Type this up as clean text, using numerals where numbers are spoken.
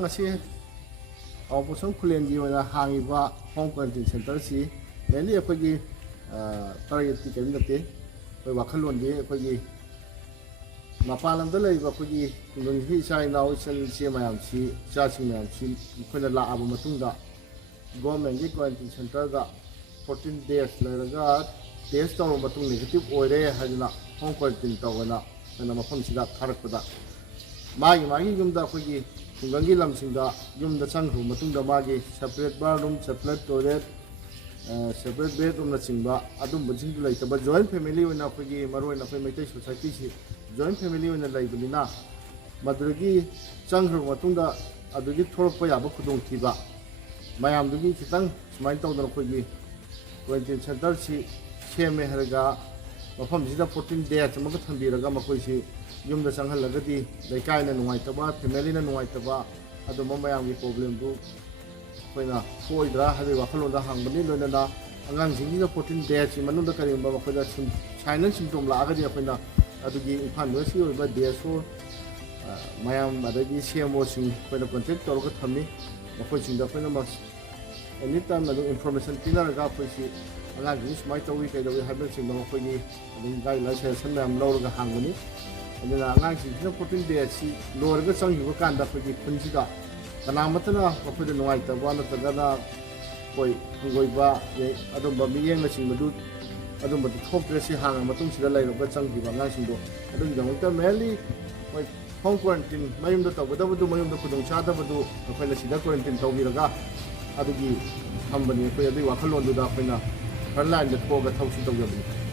ngasi Operation Kulengi oina hangiba home quarantine center si mainly akogi target ti kemi nate koi wakhalon de akogi mapalam da laiba akogi kunung hi sai naw sel se mayam si cha sing mayam si koina la abu matungda government gi quarantine center ga 14 days lairaga test taw matung negative oire hajna home quarantine tawna na mafam sida tharakpada magi yumda akogi Kungangi lamsingda yumda changru matungda magi separate bathroom, separate toilet, separate bedroom na chingba adum bajing laitaba joint family oina akogi maroina akoi maitai society si joint family oina laibunina maduragi changru matungda adugi thorokpa yaba khudong thiba mayam dugi khitang smile tawdana akogi quarantine center si seme haraga mafam sida 14 days amaka thambiraga makoi si yumda changhallagadi leikaina nuaitaba family na nuaitaba adu mamayamgi problem du koina foidra hadi wakhalonda hangbani loinana angang jingi 14 days manunda karimba makoida silent symptom la agadi koina adugi infan wesi oiba deso mayam adagi CMO sing koina contact tawga thamni makoi singda koina mas anytime adu information pinaraga koisi angang jingi smai tawi kaidawi habel singda makoini adu guideline session mayam lawraga hangbani aduna angangsingina 14 days si loraga changhiba kanda khoi khunsiga kanamatana makhoi nuaitaba natagana koi hangoiba adumba miyeng na singmadu adumba thokre si hanga matung sida lairoba changhiba angangsingdo adugi damukta mainly koi home quarantine mayumda tawgadabadu mayumda khudong chadabadu makhoi sida quarantine tawbiraga adugi hambani koi adui wakhalonduda khoina frontline da thoga thausi tawjabani